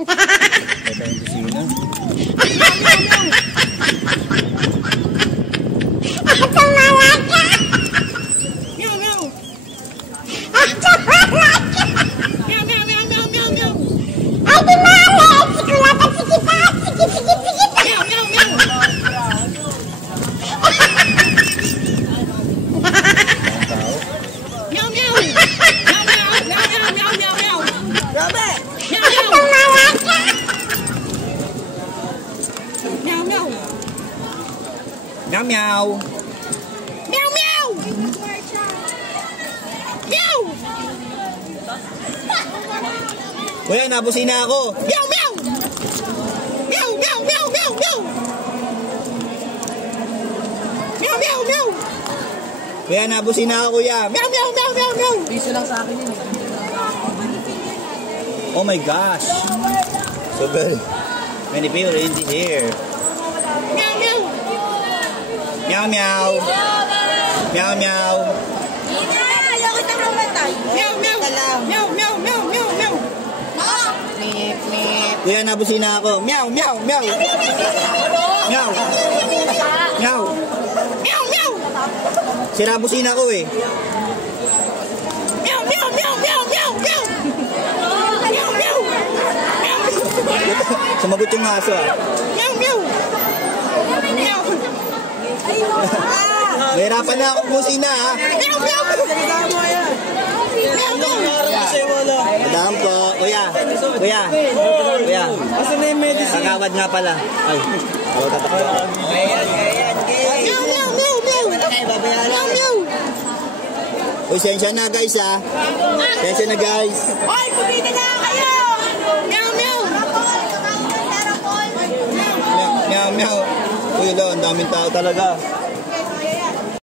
Ito yung kusina. Meow meow. Meow meow. Meow. Kuya, nabusina ako. Meow meow. Meow meow meow meow meow. Meow meow meow. Kuya, nabusina ako, kuya. Meow meow meow meow meow. Piso lang sa akin yun. Oh my gosh. So good. Many people in here. Meow meow. Meow meow. Meow meow. Ayaw kita mamatay. Meow meow. Meow meow meow meow meow. Meep meep. Kuya, nabusina ako. Meow meow meow. Meow. Meow. Meow meow. Sira busina ko eh. Meow meow meow meow meow meow. Meow meow. Sumagot yung aso ah. Meow meow. Meow. Mahirapan na ako busina ha. Meow meow. Madam po. Kuya. Kuya. Kuya. Kagawad nga pala. Ay. Ako tatakbo. Meow meow meow meow. Meow meow. Uy, sensya na guys ha. Sensya na guys. Hoy, pumita na kayo. Meow meow. Meow meow. Uy, lo, ang daming tao talaga.